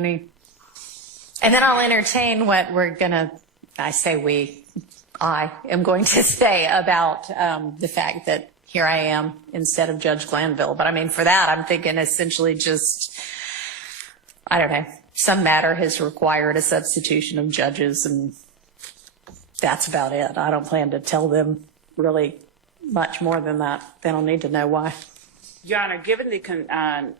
testimony. And then I'll entertain what we're going to, I am going to say about the fact that here I am instead of Judge Glanville. But I mean, for that, I'm thinking essentially just, I don't know, some matter has required a substitution of judges, and that's about it. I don't plan to tell them really much more than that. They don't need to know why. Your Honor, given the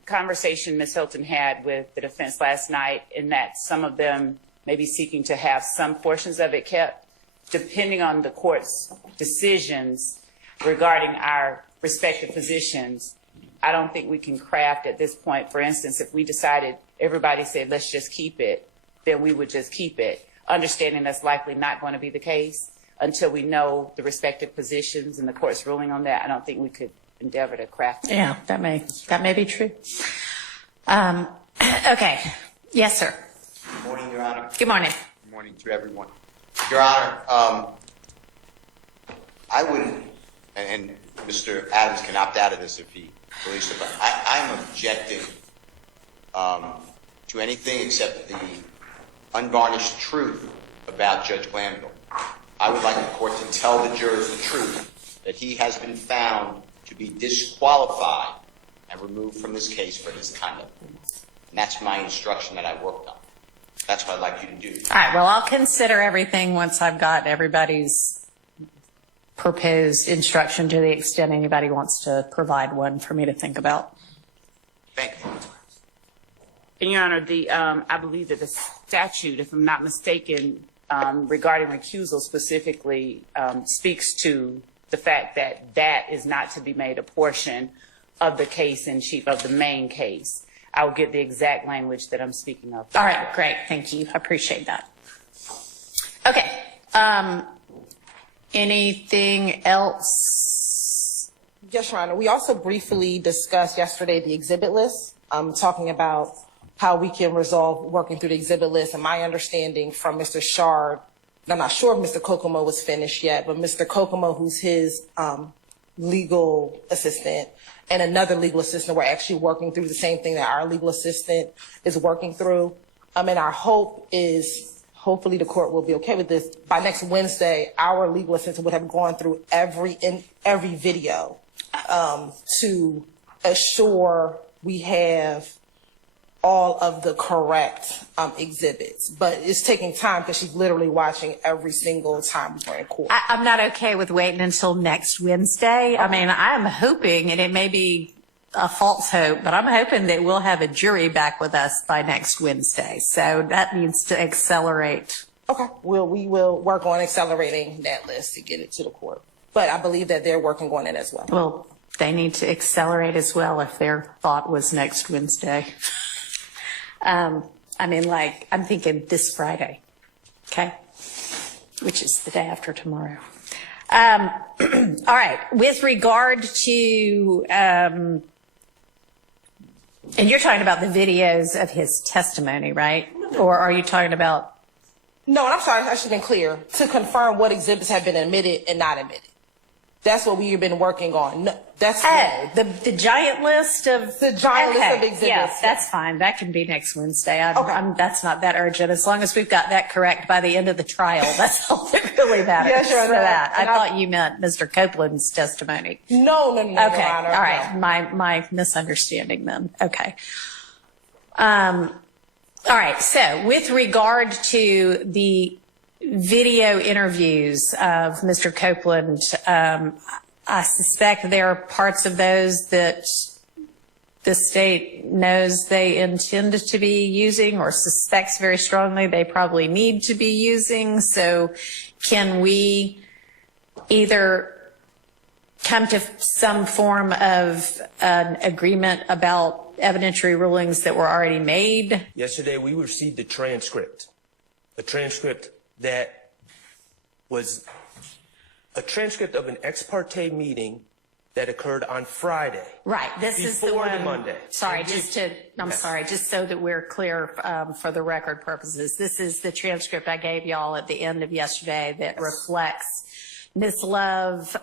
conversation Ms. Hilton had with the defense last night, in that some of them may be seeking to have some portions of it kept, depending on the court's decisions regarding our respective positions, I don't think we can craft at this point. For instance, if we decided, everybody said, let's just keep it, then we would just keep it, understanding that's likely not going to be the case until we know the respective positions and the court's ruling on that. I don't think we could endeavor to craft it. Yeah, that may be true. Okay. Yes, sir. Good morning, Your Honor. Good morning. Good morning to everyone. Your Honor, I would, and Mr. Adams can opt out of this if he believes so, but I'm objecting to anything except the unvarnished truth about Judge Glanville. I would like the court to tell the jurors the truth, that he has been found to be disqualified and removed from this case for his conduct. And that's my instruction that I worked on. That's what I'd like you to do. All right, well, I'll consider everything once I've got everybody's proposed instruction, to the extent anybody wants to provide one for me to think about. Thank you. And Your Honor, I believe that the statute, if I'm not mistaken, regarding recusal specifically, speaks to the fact that that is not to be made a portion of the case in chief, of the main case. I will get the exact language that I'm speaking of. All right, great. Thank you. I appreciate that. Okay. Anything else? Yes, Your Honor. We also briefly discussed yesterday the exhibit list, talking about how we can resolve working through the exhibit list. And my understanding from Mr. Schardt, and I'm not sure if Mr. Kokomo was finished yet, but Mr. Kokomo, who's his legal assistant, and another legal assistant, we're actually working through the same thing that our legal assistant is working through. And our hope is, hopefully the court will be okay with this, by next Wednesday, our legal assistant would have gone through every video to assure we have all of the correct exhibits. But it's taking time because she's literally watching every single time we're in court. I'm not okay with waiting until next Wednesday. I mean, I'm hoping, and it may be a false hope, but I'm hoping that we'll have a jury back with us by next Wednesday. So that needs to accelerate. Okay. We will work on accelerating that list to get it to the court. But I believe that they're working on it as well. Well, they need to accelerate as well if their thought was next Wednesday. I mean, like, I'm thinking this Friday, okay, which is the day after tomorrow. All right, with regard to, and you're talking about the videos of his testimony, right? Or are you talking about? No, and I'm sorry, I should have been clear. To confirm what exhibits have been admitted and not admitted. That's what we've been working on. No, that's the giant list of the giant list of exhibits. Yeah, that's fine. That can be next Wednesday. That's not that urgent. As long as we've got that correct by the end of the trial, that's all that really matters. Yes, Your Honor. For that, I thought you meant Mr. Copeland's testimony. No, okay, Your Honor, all right. no. My misunderstanding then. Okay. All right. So, with regard to the video interviews of Mr. Copeland, I suspect there are parts of those that the state knows they intend to be using, or suspects very strongly they probably need to be using. So can we either come to some form of an agreement about evidentiary rulings that were already made? Yesterday we received a transcript that was a transcript of an ex parte meeting that occurred on Friday. Right. This is the one. Before the Monday. Sorry, just so that we're clear for the record purposes. This is the transcript I gave y'all at the end of yesterday that reflects Ms.love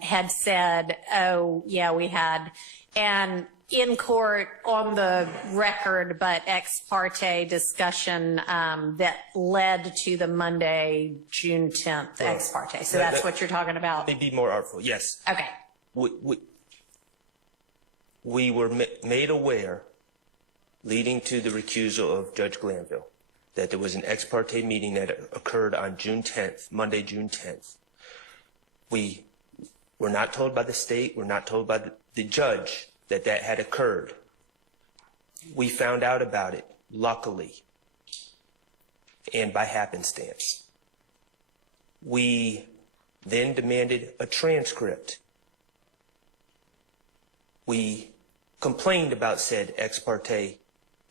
had said, oh, yeah, we had. And in court on the record, but ex parte discussion that led to the Monday, June 10th ex parte. So that's what you're talking about? Let me be more artful. Yes. Okay. We were made aware, leading to the recusal of Judge Glanville, that there was an ex parte meeting that occurred on June 10th, Monday, June 10th. We were not told by the state, we're not told by the judge that that had occurred. We found out about it, luckily, and by happenstance. We then demanded a transcript. We complained about said ex parte,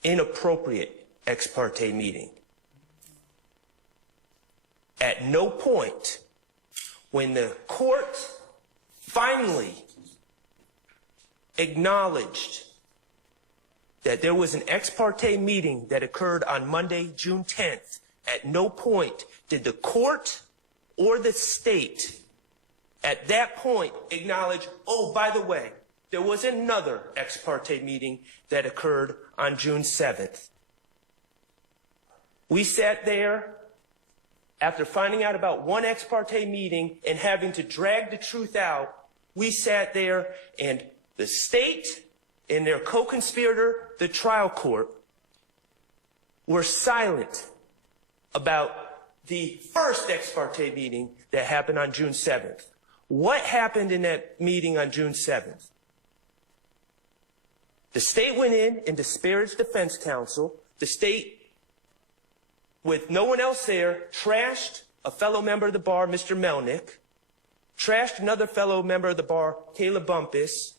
inappropriate ex parte meeting. At no point, when the court finally acknowledged that there was an ex parte meeting that occurred on Monday, June 10th, at no point did the court or the state at that point acknowledge, oh, by the way, there was another ex parte meeting that occurred on June 7th. We sat there after finding out about one ex parte meeting and having to drag the truth out. We sat there and the state and their co-conspirator, the trial court, were silent about the first ex parte meeting that happened on June 7th. What happened in that meeting on June 7th? The state went in and disparaged defense counsel. The state, with no one else there, trashed a fellow member of the bar, Mr. Melnick, trashed another fellow member of the bar, Kayla Bumpus,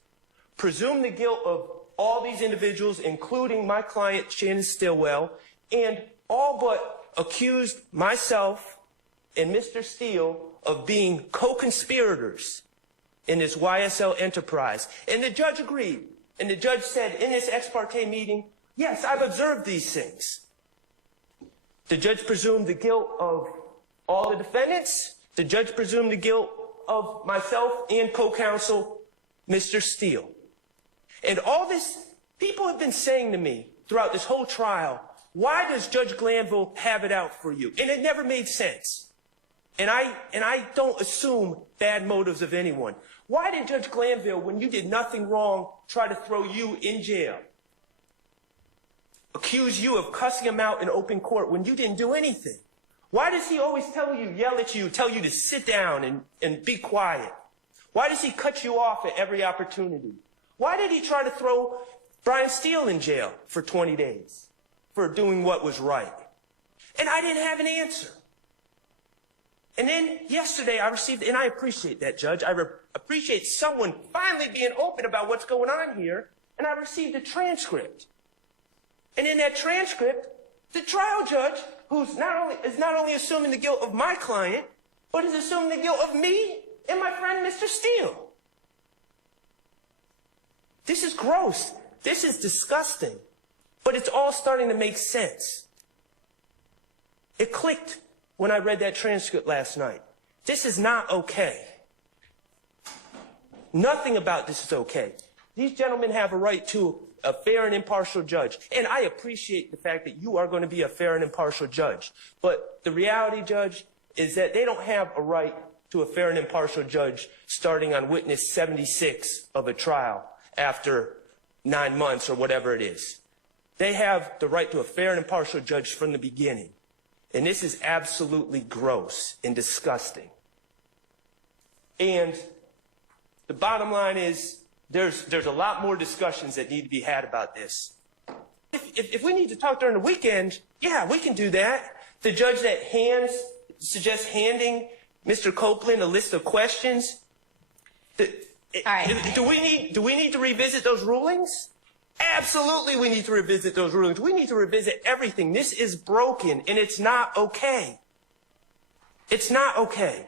presumed the guilt of all these individuals, including my client, Shannon Stillwell, and all but accused myself and Mr. Steele of being co-conspirators in this YSL Enterprise. And the judge agreed. And the judge said in this ex parte meeting, yes, I've observed these things. The judge presumed the guilt of all the defendants. The judge presumed the guilt of myself and co-counsel, Mr. Steele. And all this, people have been saying to me throughout this whole trial, why does Judge Glanville have it out for you? And it never made sense. And I don't assume bad motives of anyone. Why did Judge Glanville, when you did nothing wrong, try to throw you in jail? Accuse you of cussing him out in open court when you didn't do anything? Why does he always tell you, yell at you, tell you to sit down and be quiet? Why does he cut you off at every opportunity? Why did he try to throw Brian Steele in jail for 20 days for doing what was right? And I didn't have an answer. And then yesterday I received, and I appreciate that, Judge. I appreciate someone finally being open about what's going on here. And I received a transcript. And in that transcript, the trial judge, who's not only assuming the guilt of my client, but is assuming the guilt of me and my friend, Mr. Steele. This is gross. This is disgusting. But it's all starting to make sense. It clicked when I read that transcript last night. This is not okay. Nothing about this is okay. These gentlemen have a right to a fair and impartial judge. And I appreciate the fact that you are going to be a fair and impartial judge. But the reality, Judge, is that they don't have a right to a fair and impartial judge starting on witness 76 of a trial after 9 months or whatever it is. They have the right to a fair and impartial judge from the beginning. And this is absolutely gross and disgusting. And the bottom line is there's a lot more discussions that need to be had about this. If we need to talk during the weekend, yeah, we can do that. The judge that suggests handing Mr. Copeland a list of questions. All right. Do we need to revisit those rulings? Absolutely, we need to revisit those rulings. We need to revisit everything. This is broken, and it's not okay. It's not okay.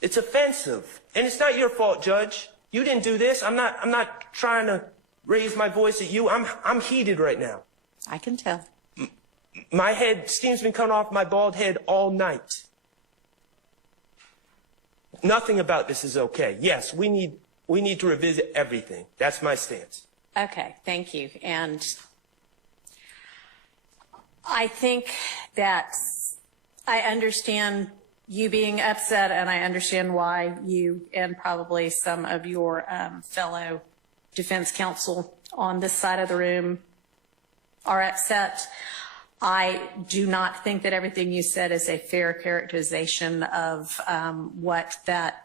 It's offensive, and it's not your fault, Judge. You didn't do this. I'm not trying to raise my voice at you. I'm heated right now. I can tell. My steam's been coming off my bald head all night. Nothing about this is okay. Yes, we need We need to revisit everything. That's my stance. Okay, thank you. And I think that I understand you being upset, and I understand why you and probably some of your fellow defense counsel on this side of the room are upset. I do not think that everything you said is a fair characterization of what that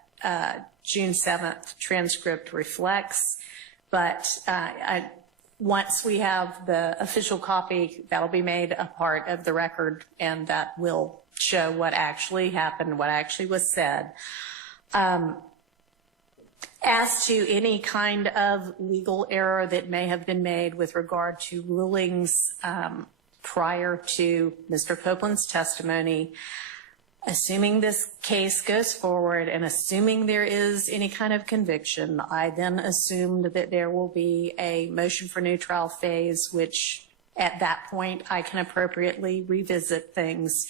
June 7th transcript reflects. But once we have the official copy, that'll be made a part of the record, and that will show what actually happened, what actually was said. As to any kind of legal error that may have been made with regard to rulings prior to Mr. Copeland's testimony, assuming this case goes forward and assuming there is any kind of conviction, I then assumed that there will be a motion for new trial phase, which at that point I can appropriately revisit things,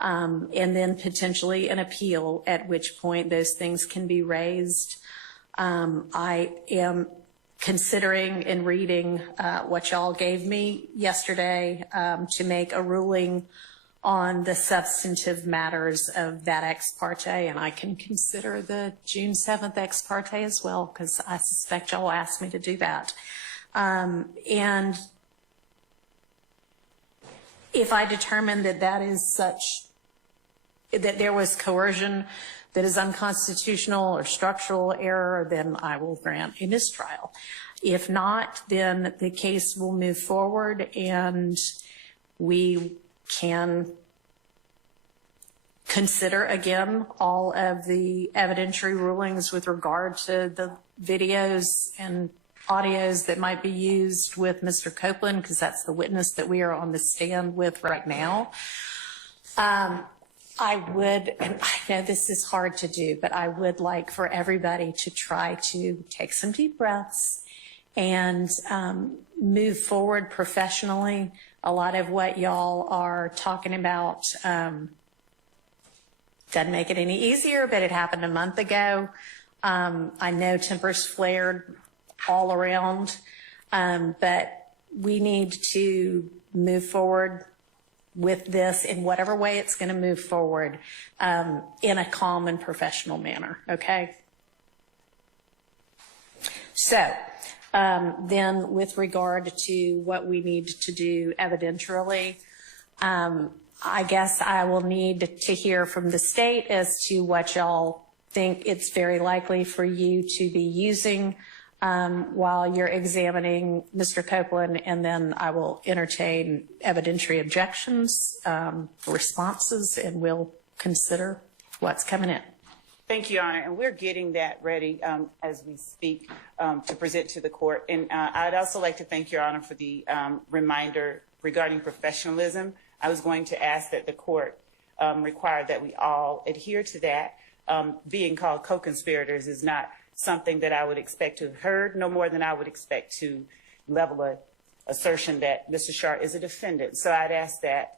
and then potentially an appeal, at which point those things can be raised. I am considering and reading what y'all gave me yesterday to make a ruling on the substantive matters of that ex parte, and I can consider the June 7th ex parte as well, because I suspect y'all will ask me to do that. And if I determine that that is such, that there was coercion that is unconstitutional or structural error, then I will grant a mistrial. If not, then the case will move forward and we can consider again all of the evidentiary rulings with regard to the videos and audios that might be used with Mr. Copeland, because that's the witness that we are on the stand with right now. I would, and I know this is hard to do, but I would like for everybody to try to take some deep breaths and move forward professionally. A lot of what y'all are talking about doesn't make it any easier, but it happened a month ago. I know tempers flared all around, but we need to move forward with this in whatever way it's going to move forward in a calm and professional manner, okay? So then with regard to what we need to do evidentially, I guess I will need to hear from the state as to what y'all think it's very likely for you to be using while you're examining Mr. Copeland, and then I will entertain evidentiary objections, responses, and we'll consider what's coming in. Thank you, Your Honor, and we're getting that ready as we speak to present to the court. And I'd also like to thank Your Honor for the reminder regarding professionalism. I was going to ask that the court require that we all adhere to that. Being called co-conspirators is not something that I would expect to have heard, no more than I would expect to level an assertion that Mr. Schardt is a defendant. So I'd ask that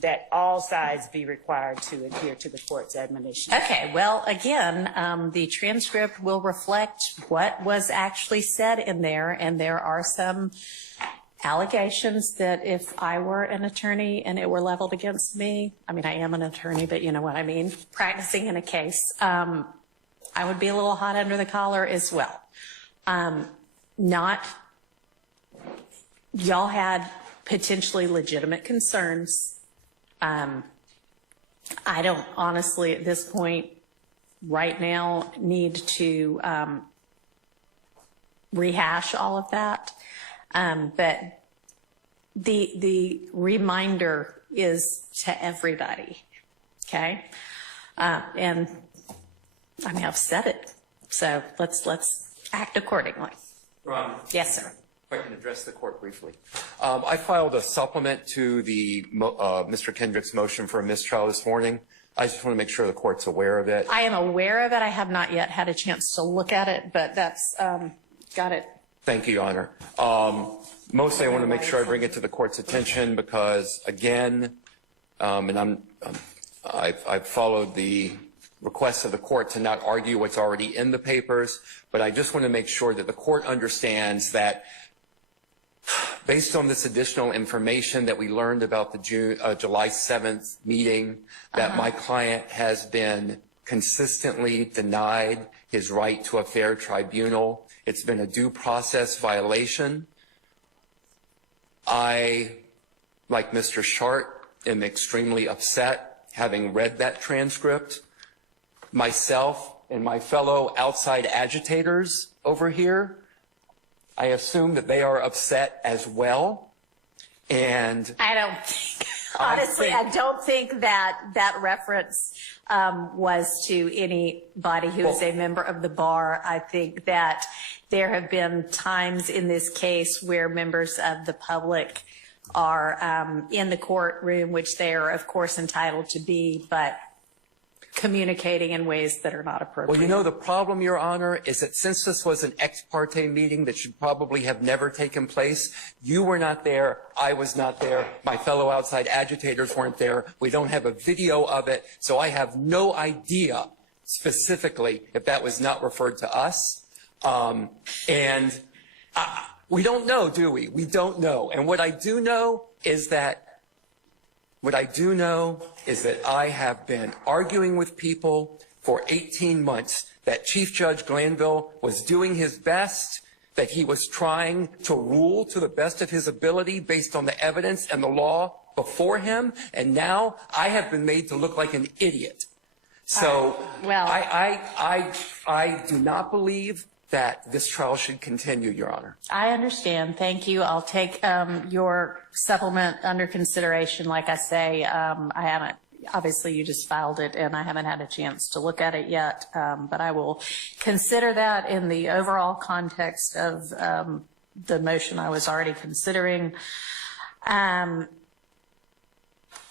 that all sides be required to adhere to the court's admonition. Okay, well, again, the transcript will reflect what was actually said in there, and there are some allegations that if I were an attorney and it were leveled against me, I mean, I am an attorney, but you know what I mean, practicing in a case, I would be a little hot under the collar as well. Y'all had potentially legitimate concerns. I don't honestly at this point right now need to rehash all of that. But the reminder is to everybody, okay? And I mean, I've said it, so let's act accordingly. Ron. Yes, sir. If I can address the court briefly. I filed a supplement to the Mr. Kendrick's motion for a mistrial this morning. I just want to make sure the court's aware of it. I am aware of it. I have not yet had a chance to look at it, but that's got it. Thank you, Your Honor. Mostly I want to make sure I bring it to the court's attention because, again, and I've followed the request of the court to not argue what's already in the papers, but I just want to make sure that the court understands that based on this additional information that we learned about the July 7th meeting, that my client has been consistently denied his right to a fair tribunal. It's been a due process violation. I, like Mr. Schardt, am extremely upset having read that transcript. Myself and my fellow outside agitators over here, I assume that they are upset as well. And I don't think, honestly, I don't think that reference was to anybody who is a member of the bar. I think that there have been times in this case where members of the public are in the courtroom, which they are, of course, entitled to be, but communicating in ways that are not appropriate. well, you know, the problem, Your Honor, is that since this was an ex parte meeting that should probably have never taken place, you were not there, I was not there, my fellow outside agitators weren't there, we don't have a video of it, so I have no idea specifically if that was not referred to us. We don't know, do we? We don't know. And what I do know is that I have been arguing with people for 18 months that Chief Judge Glanville was doing his best, that he was trying to rule to the best of his ability based on the evidence and the law before him, and now I have been made to look like an idiot. So well, I do not believe that this trial should continue, Your Honor. I understand. Thank you. I'll take your supplement under consideration. Like I say, I haven't, obviously you just filed it and I haven't had a chance to look at it yet, but I will consider that in the overall context of the motion I was already considering. And,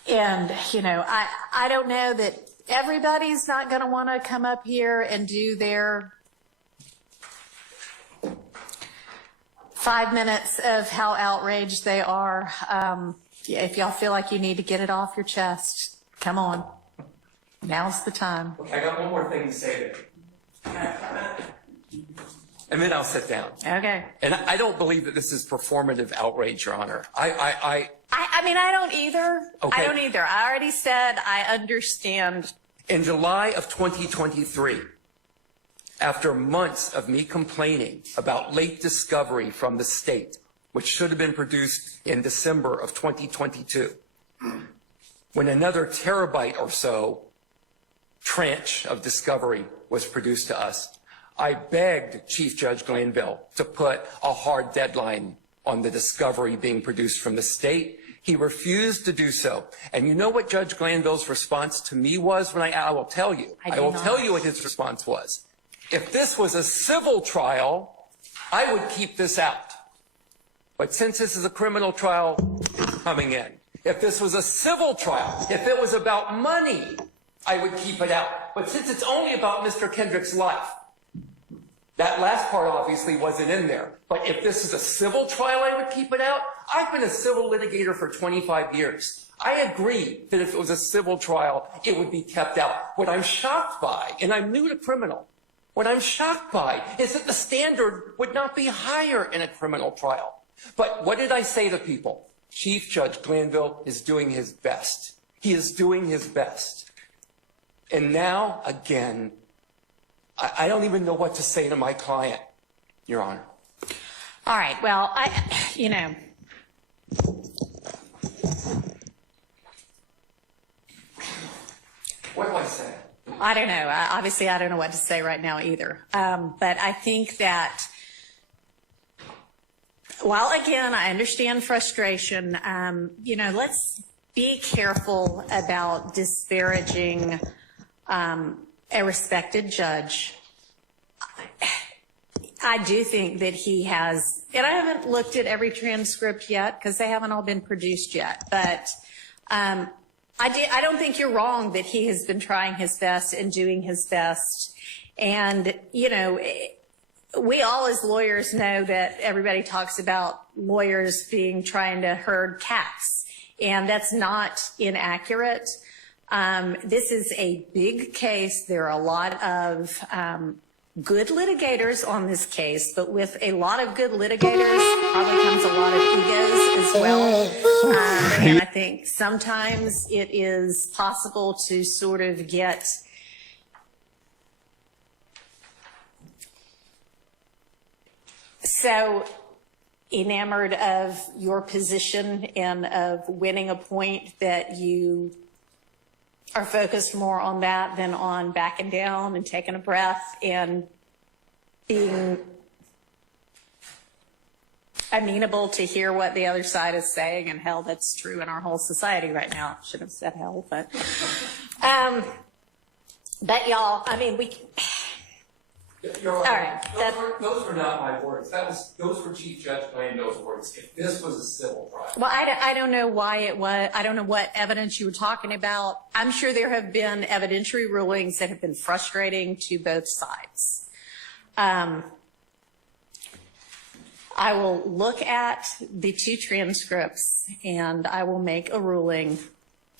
you know, I don't know that everybody's not going to want to come up here and do their 5 minutes of how outraged they are. If y'all feel like you need to get it off your chest, come on. Now's the time. Okay, I got one more thing to say there. And then I'll sit down. Okay. And I don't believe that this is performative outrage, Your Honor. I mean, I don't either. Okay. I don't either. I already said I understand. In July of 2023, after months of me complaining about late discovery from the state, which should have been produced in December of 2022, when another terabyte or so tranche of discovery was produced to us, I begged Chief Judge Glanville to put a hard deadline on the discovery being produced from the state. He refused to do so. And you know what Judge Glanville's response to me was when I will tell you. I will tell you what his response was. If this was a civil trial, I would keep this out. But since this is a criminal trial, it's coming in. If this was a civil trial, if it was about money, I would keep it out. But since it's only about Mr. Kendrick's life, that last part obviously wasn't in there. But if this is a civil trial, I would keep it out. I've been a civil litigator for 25 years. I agree that if it was a civil trial, it would be kept out. What I'm shocked by, and I'm new to criminal, what I'm shocked by is that the standard would not be higher in a criminal trial. But what did I say to people? Chief Judge Glanville is doing his best. He is doing his best. And now, again, I don't even know what to say to my client, Your Honor. All right. Well, you know. What do I say? I don't know. Obviously, I don't know what to say right now either. But I think that, while again, I understand frustration, you know, let's be careful about disparaging a respected judge. I do think that he has, and I haven't looked at every transcript yet because they haven't all been produced yet, but I don't think you're wrong that he has been trying his best and doing his best. And, you know, we all as lawyers know that everybody talks about lawyers trying to herd cats, and that's not inaccurate. This is a big case. There are a lot of good litigators on this case, but with a lot of good litigators probably comes a lot of egos as well. And I think sometimes it is possible to sort of get so enamored of your position and of winning a point that you are focused more on that than on backing down and taking a breath and being amenable to hear what the other side is saying. And hell, that's true in our whole society right now. Should have said hell, but y'all, I mean, You're all right. Those were not my words. Those were Chief Judge Blando's words. If this was a civil trial. Well, I don't know why it was. I don't know what evidence you were talking about. I'm sure there have been evidentiary rulings that have been frustrating to both sides. I will look at the two transcripts and I will make a ruling.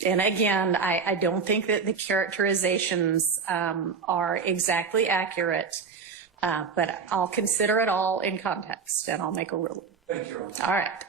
And again, I don't think that the characterizations are exactly accurate, but I'll consider it all in context and I'll make a ruling. Thank you. All right.